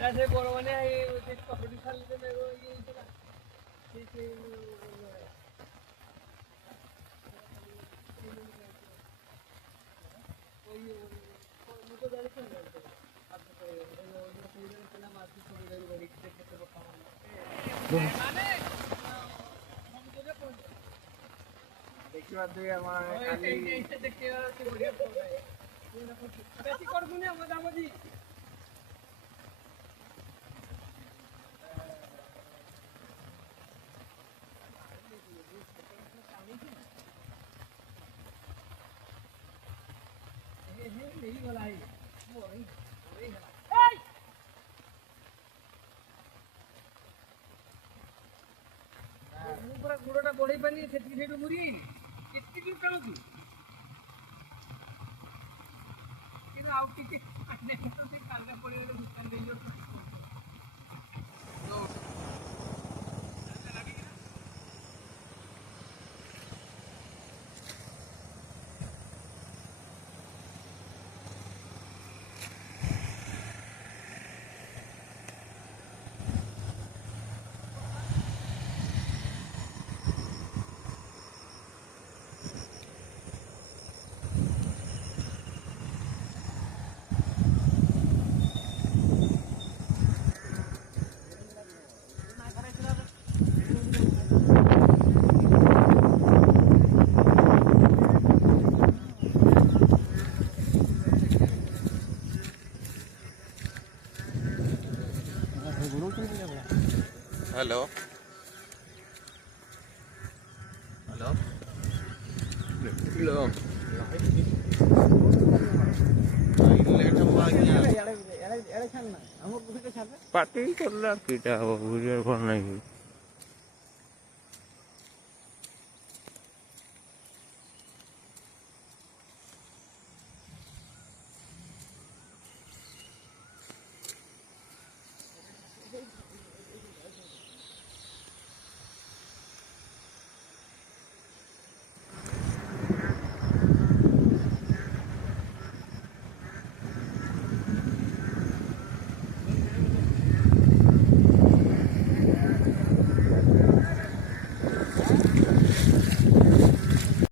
ऐसे बड़ो ने ये कपड़ी खाली से मेरे ये चला ठीक है कोई मुझे जाने क्यों नहीं आप तो ये पूरे इतना मार्केट से बड़ी बड़ी देख के बताओ माने हम तुझे कौन देखिए बात है हमारा खाली ऐसे देखिए तो बढ़िया हो रहा है ये ना कुछ बेसी कर दूंगा मजा मजी नहीं वाला है वो नहीं है ऊपर गुड़ोटा बड़ी बनी सेठी सेठी मुरी कितनी दूर करो तू किन आउट की ने से कालका पड़ी वाले भुगतान दे जो हेलो हेलो हेलो पार्टी कर ला